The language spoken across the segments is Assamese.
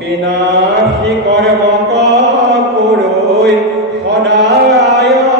বিনাশী কৰ্ম কৰুই সদায়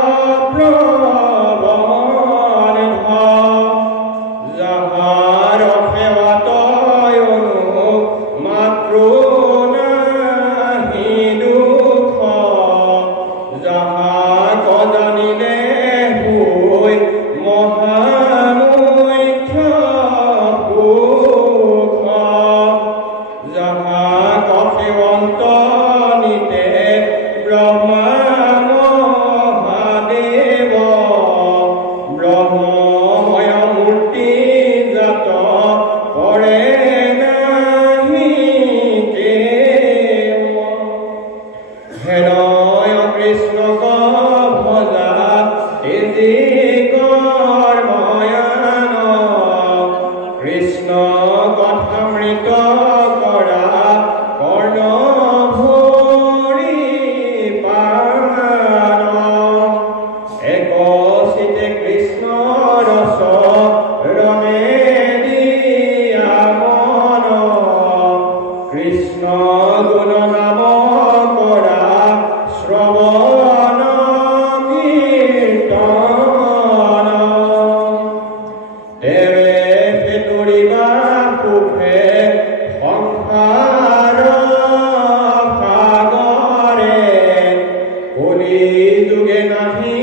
যুগে নাহি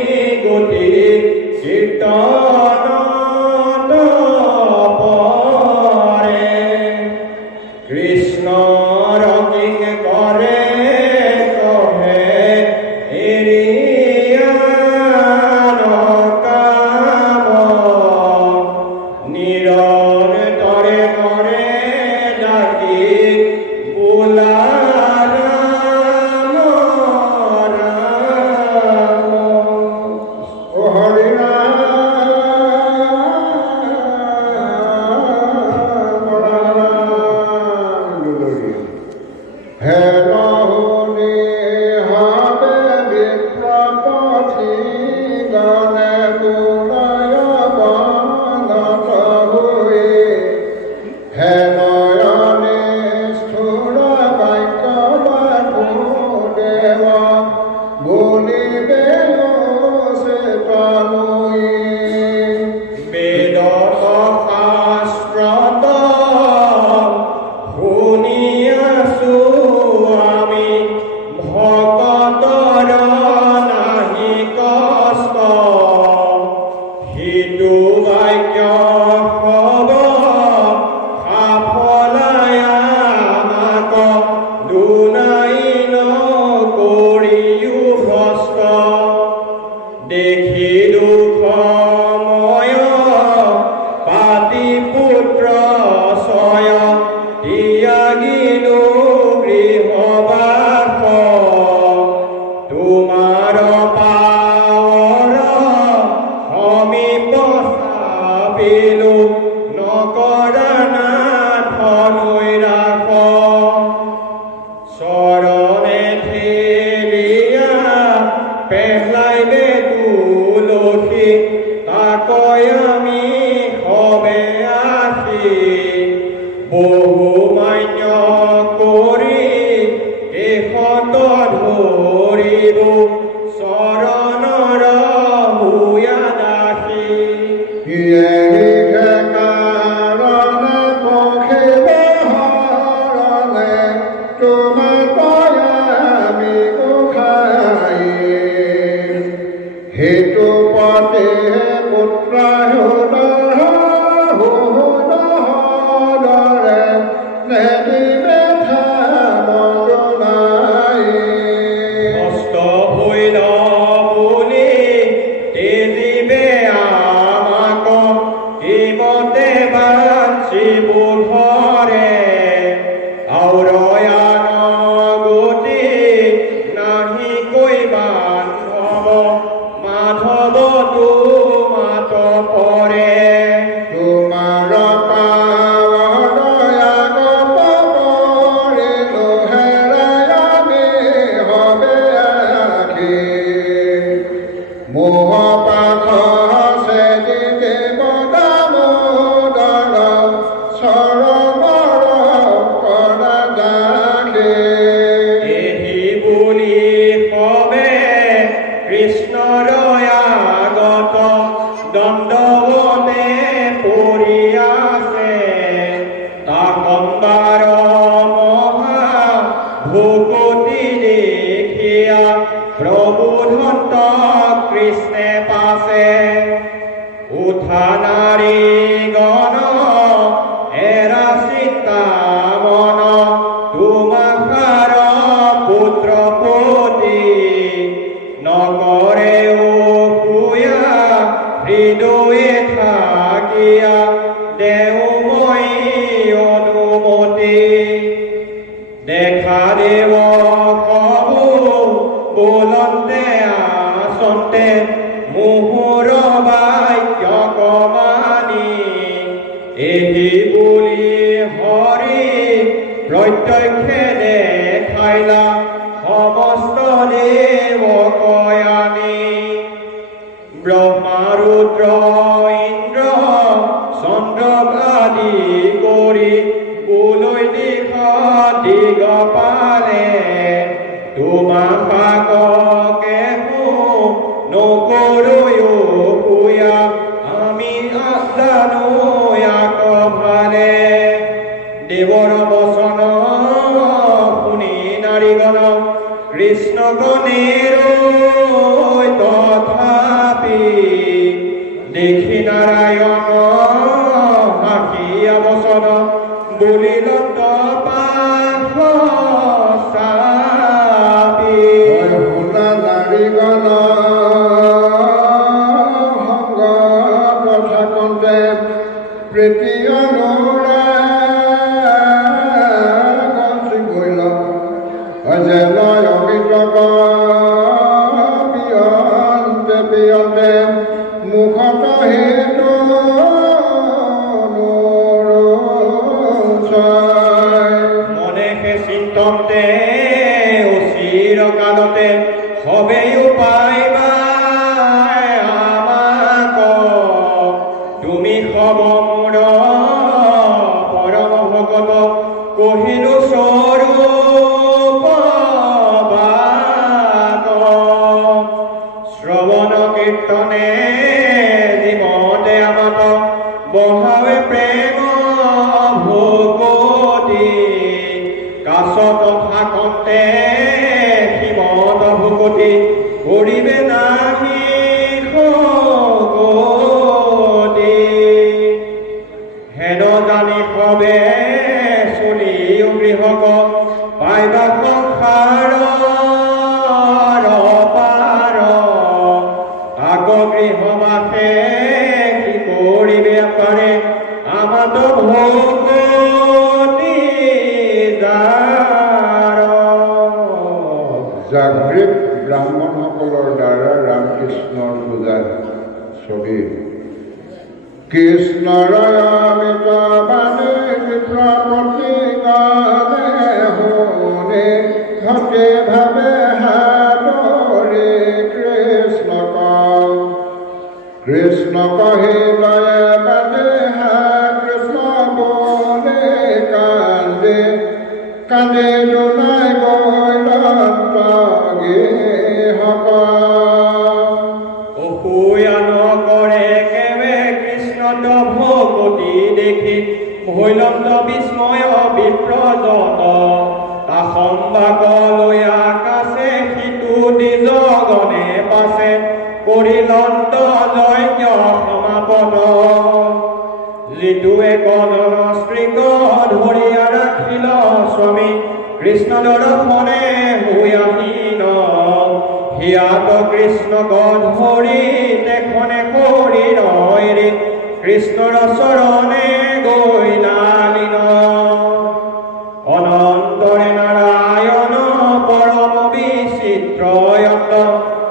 গতি কীৰ্তনত পৰে কৃষ্ণৰ কিং কৰে কহে এৰিয়া নকাম নিৰন্তৰে কৰে ডাকি বোলা কৃষ্ণ গণেৰ পিয়তে মুখত হেতু মনে সে চিন্তন্তে অচিৰ কালতে সবেই পাইবা আমাক তুমি সব মোৰ পৰম ভকত কহিলো স্বৰূপ বাক শ্ৰৱণ কীৰ্তনে জীৱতে আমাক বহাৱে প্ৰেম ভকতি কাছ তথা কণ্ঠে সীমত ভকতি কৰিবে নাহি শকতি হেন জানি সবে চলিও গৃহক পাইবা সংসাৰ পাৰ আগ গৃহবাসে কি কৰিবে পাৰে আমাত ভকতি যাৰ জাগৃত ব্ৰাহ্মণসকলৰ দ্বাৰা ৰামকৃষ্ণৰ পূজা ছবি কৃষ্ণৰমিত বাণী চিত্ৰপতি গানে শুনে ভক্তি ভাৱে হাতৰে কৃষ্ণ কহিলয়ে বাদে হা কৃষ্ণ বলে কান্দে কান্দে জনাই গৈলগে হক অসুয়ান কৰে কেবে কৃষ্ণ ভকতি দেখি ভৈলন্ত বিস্ময় বিপ্ৰজত তা সম্ভাগ লৈ আকাশে সিটো নিজগণে পাছে কৰিলন্ত যজ্ঞ সমাপন যিটোৱে কদন স্ত্ৰীক ধৰিয়া ৰাখিল স্বামী কৃষ্ণ দৰ্শনে হৈ আহিল হিয়াত কৃষ্ণ ধৰি তেখনে কৰি ৰৈ কৃষ্ণৰ চৰণে গৈ নালিন অনন্তৰে নাৰায়ণ পৰম বিচিত্ৰয়ন্ত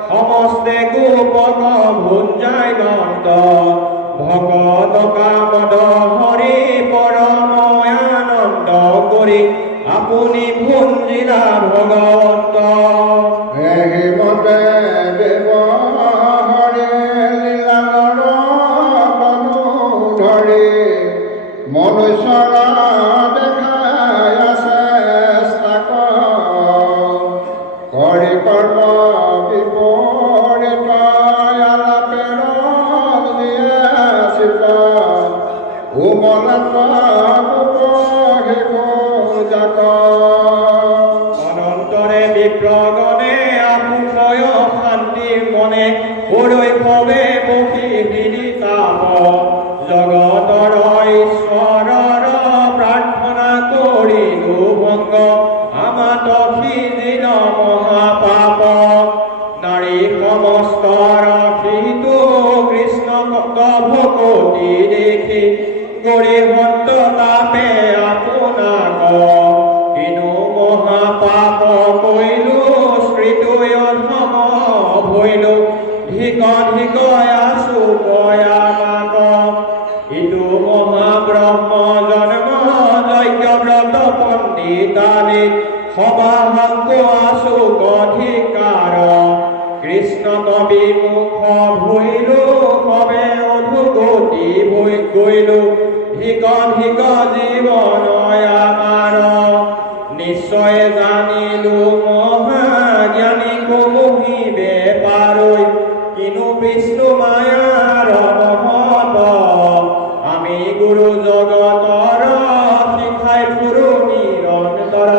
সমস্তে গোপক ভুঞ্জাই নন্দ ভকত কামদ হৰি পৰম আনন্দ কৰি আপুনি ভুঞ্জিলা ভগৱন্ত মতে দেৱ হৰে লীলানৰ তনু ধৰি মনুষ্যৰ দেখাই চেষ্টা কৰি কৰ্ম বিপৰীত আলাপেৰ দিয়াচিত উমলাত জাত অনন্তৰে বিপ্ৰগণে আপুষয় শান্তিৰ মনে পৰৈভৱে বহি বিদিতাপ জগতৰ ঈশ্বৰৰ প্ৰাৰ্থনা কৰিলো ভংগ আমাত সিজিল মহাপাপ নাৰী সমস্ত ৰখিতো কৃষ্ণ ভকতি দেখি গৰিহন্ত তাপে আপোনাক কিনো মহাপাপ কৰিলো শ্ৰীটোয় ধম ভৈলো ধিক ধিক আছো আমাক ইটো মহাব্ৰহ্ম জন্ম যজ্ঞ ব্ৰত পণ্ডিতানি সবাহংক আছো অধিকাৰ কৃষ্ণ বিমুখ ভৈলো সবে অধুগতি ভৈ গৈলো ধিক ধিক জীৱন আমাৰ নিশ্চয় জানিলো মহাজ্ঞানী কমহিবে পাৰৈ কিনো বিষ্ণু মায়াৰ মহত আমি গুৰু জগতৰ শিখাই ফুৰো নিৰন্তৰ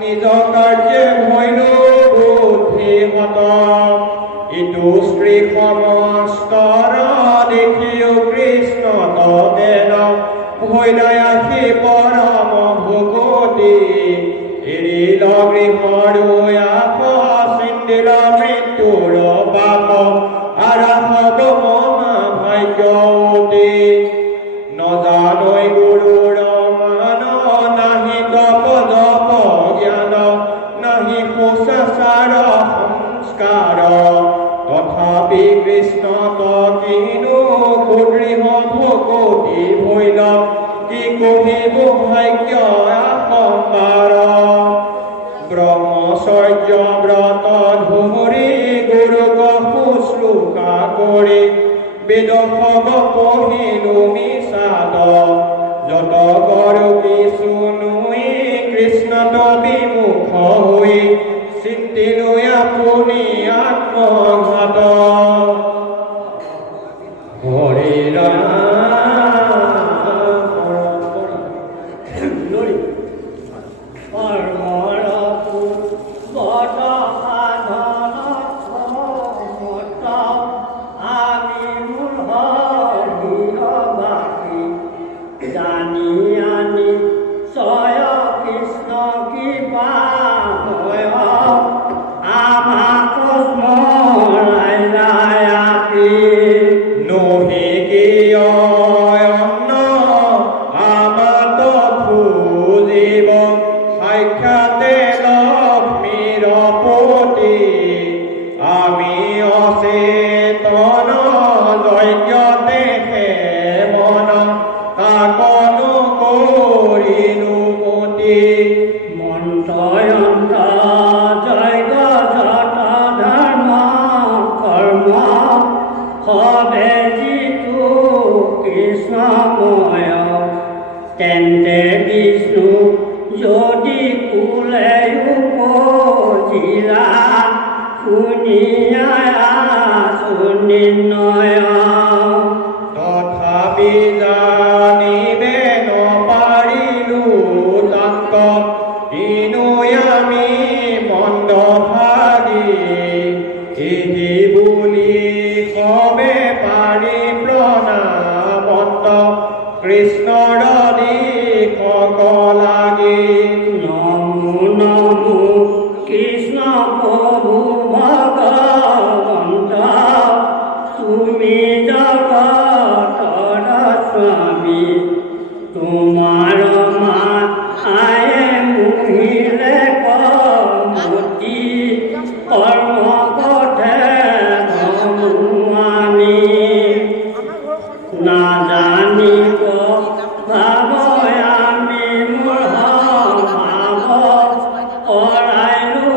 নিজ কাৰ্যে ভৈলো বুদ্ধিমত ইটো স্ত্ৰী সমস্তৰ দেখিও কৃষ্ণ তদেন ভৈলয় আহি পৰম ভকতি এৰিল গৃহৰ আশ চিন্দিল মৃত্যুৰ পাপ আৰাধব মহা ভাগ্যৱতী নজানৈ গুৰুৰ মান নাহি তপ জপ জ্ঞান নাহি সুচাচাৰ সংস্কাৰ তথাপি তথাপি কৃষ্ণ কিনো সুদৃঢ় ভকতি ভৈল কি কহিব ভাগ্য সম্পাৰ ব্ৰহ্মচৰ্য ব্ৰত ধৰি গুৰুক শুশ্ৰূষা কৰি বেদ সব পঢ়িলো মিছাদ যত কৰো কিছু নুই কৃষ্ণত বিমুখ হৈ চিন্তিলৈ আপুনি আত্মঘাত হৰি তেন্তে বিষ্ণু যদি কুলে উপজিলা শুনিয়া সুনিৰ্ণয় তথাপি জানিবে নপাৰিলো তাক কিনো আমি মন্দ ভাগি এহি বুলি সবে পাৰি প্ৰণামন্ত কৃষ্ণৰ দিশক লাগি নমো নমো কৃষ্ণ প্ৰভু ভগৱন্ত তুমি জগতৰ স্বামী তোমাৰ মায়ে মুহিলে কমতি কৰ্ম পথে আমি নাজানিব ভাৱ আমি মোৰ ভাৱ কৰাইলো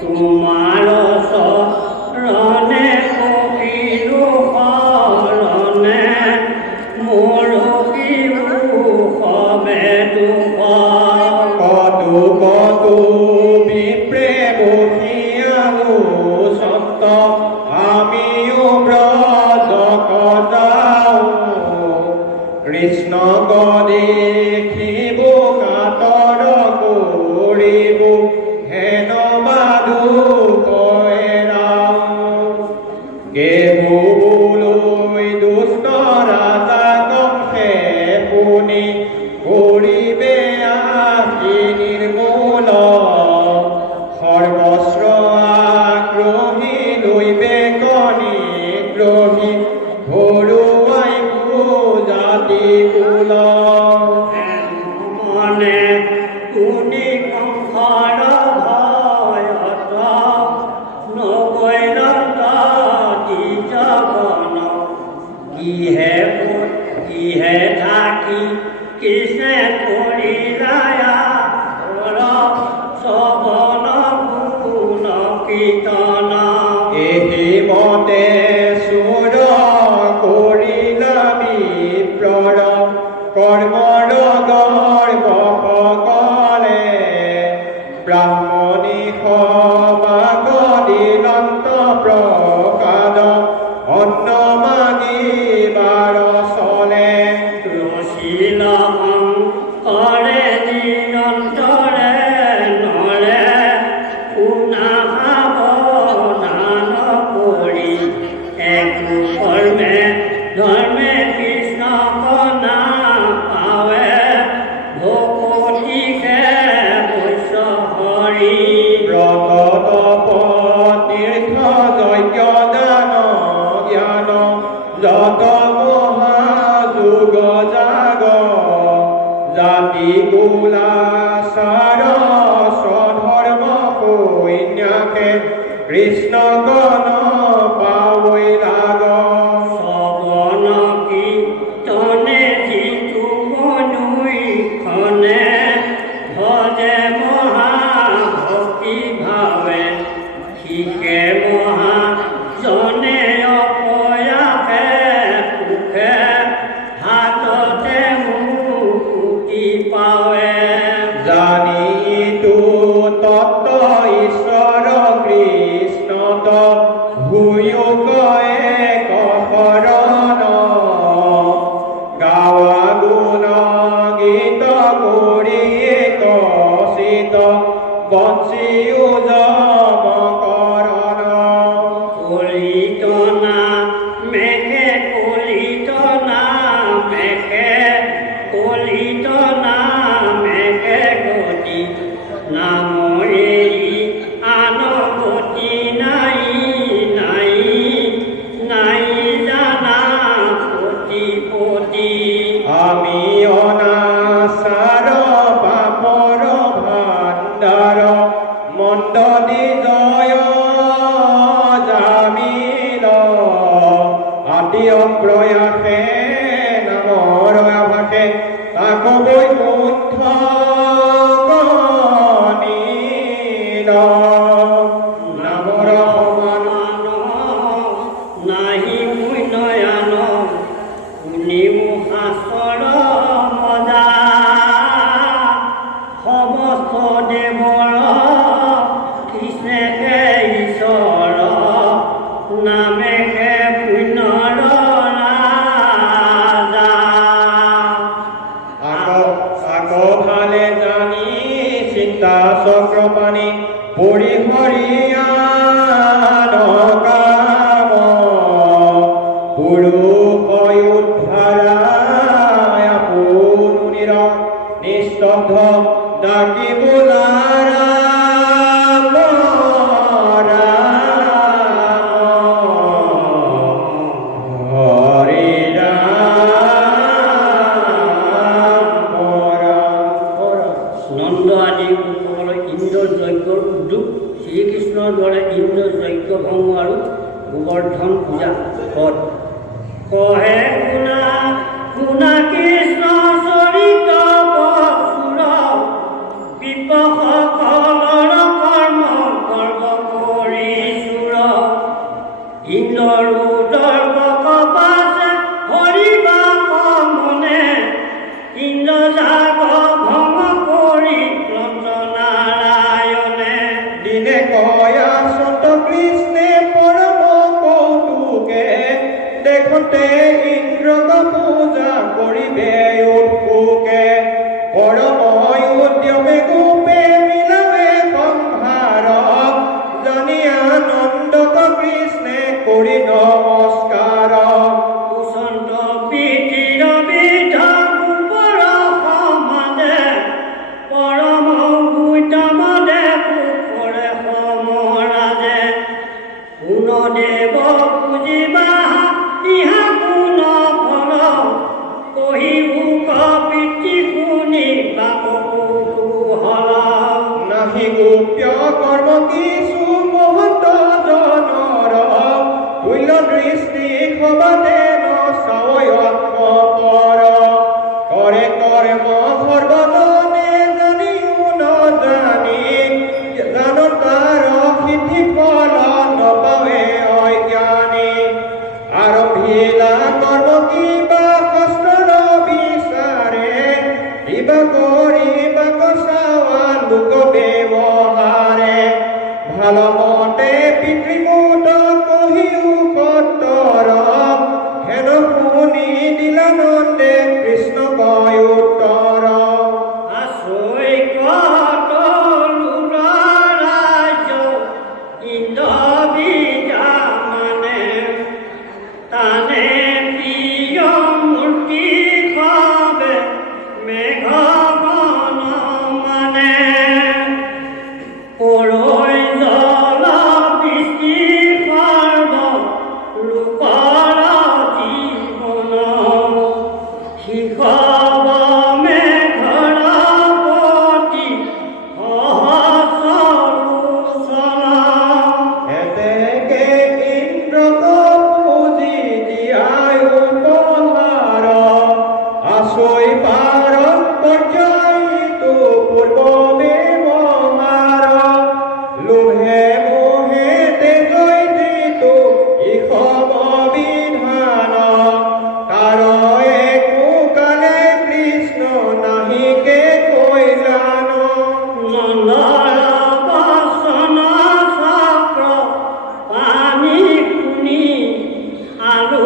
তোমাৰ চৰণে কহিলো শৰণে মোৰ সবে দুখ কতো কতো বিপ্ৰে বহিয়ালো সন্ত আমিও ব্ৰজক যাওঁ কৃষ্ণ দেখিব কাতৰ কৰিব হেন বাদু কেহুলৈ দুষ্ট ৰাজাক শুনি কৰিবে আহি নিৰ্মূল সৰ্বস্ৰ আগ্ৰহী লৈবে কণী গ্ৰহী ঘৰুৱাই জাতি কুল মনে কুনি কংসৰ ভয়ত নগৈৰত দ্বিজগণ কিহে থাকি কিছে কৰিলায়া শ্ৰৱণ গুণ কীৰ্তন এহি মতে চুৰ কৰিলা বিপ্ৰৰ কৰ্মৰ গৰ্বসকলে ব্ৰাহ্মণী সমাগ দিলন্ত প্ৰসাদ অন্ন মাগিবাৰ চলে ৰচিল কৰে নিৰন্তৰে নৰে শুনা সাৱধান কৰি একো কৰ্মে ধৰ্মে কৃষ্ণ কনা পাৱে ভকতিকে বৈশ্য হৰি ব্ৰত তপ তীৰ্থ যজ্ঞ দান জ্ঞান যত মহাযোগ জাগ জাতি কুলাচাৰ স্বধৰ্ম সৈন্যাকে কৃষ্ণ গণ পাৱৈ লাগ শ্ৰৱণ কীৰ্তনে যিটো মনুইখনে ভজে মহাভক্তি ভাৱে শিকে মহাজনে অপয়াসে সুখে হাততে মুক্তি পাৱে জানিতো তত্ত্ব ঈশ্বৰ কৃষ্ণত ভূয়ো কয়ে কশৰণ গাৱা গুণ গীত কৰি কচিত বঞ্চিও জমকৰণ কলিতনা মেঘে কলিতনা মেঘে কলিতনা মেঘে গতি নাম এৰি আন গতি নাই নাই নাই জানা পতি আমি অনাচাৰ পাপৰ ভাণ্ডাৰ মন্দ নিজয় জামিল আদি অপ্ৰয়াসে নামৰ আভাসে তাক বৈকুণ্ঠ গণিল নামৰ সমান নাহি মুই নয়ন শুনি মুখাচৰ মজা সমস্ত দেৱৰ কৃষ্ণে ঈশ্বৰ নামেহে পুণ্যৰ ৰাজা আগফালে জানি চিন্তা চক্ৰপাণি পৰিহৰিয়ান কাম পুৰুষ উদ্ধাৰায় পুনিৰ নিস্তব্ধ ডাকি বোলাৰা হৰি নন্দ আদি সকলৰ ইন্দ্ৰ যজ্ঞৰ উদ্যোগ শ্ৰীকৃষ্ণৰ দৰে ইন্দ্ৰ যজ্ঞ ভংগ আৰু গোবৰ্ধন পূজা পদ কহে শুনা শুনা কৃষ্ণ চৰিত পশুৰ বিপসকলৰ কৰ্ম কৰ্ম কৰি চুৰ ইন্দ্ৰৰ দৰ্পক পাছে হৰিবা মনে ইন্দ্ৰ জাগ ভংগ কৰি নাৰায়ণে দিনে কয়া সত কৃষ্ণে পৰম কৌতুকে দেখোঁতে ইন্দ্ৰক পূজা কৰিবে উৎসুকে পৰম উদ্যমে গোপে মিলাবে সংহাৰ জানি আনন্দক কৃষ্ণে কৰি নমস্কাৰ কুসন্ত পিঠিৰ বিধ গোবৰ সমাজে পৰম গুইতমদে কুকুৰে সমৰাজে কোন দেৱ পুজিবা ইহা কোন ফল কহি উক পিতৃ শুনি বাপ কুতূহল নাহি গোপ্য কৰ্ম কিছু মহন্ত জনৰ তুল্য দৃষ্টি সবাতে নচাৱয়ত্মৰ কৰে কৰ্ম সৰ্বজনে জানিও নজানি জানত তাৰ সিদ্ধি ফল নপাৱে অজ্ঞানী আৰম্ভিলা কৰ্ম কিবা কষ্টৰ বিচাৰে কিবা কৰিবা কচাৱা লোক ব্যৱহাৰে ভাল মতে পিতৃমুত কহিও সত্তৰ হেন শুনি দিলা নন্দে কৃষ্ণ কয় উত্তৰ আছৈ কতলুৰ ৰাজ্য ইন্দ্ৰ বিজা মানে তানে প্ৰিয় মূৰ্তি খাবে মেঘ বন মানে পৰৈ জল বৃষ্টি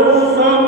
চন্দ্ৰ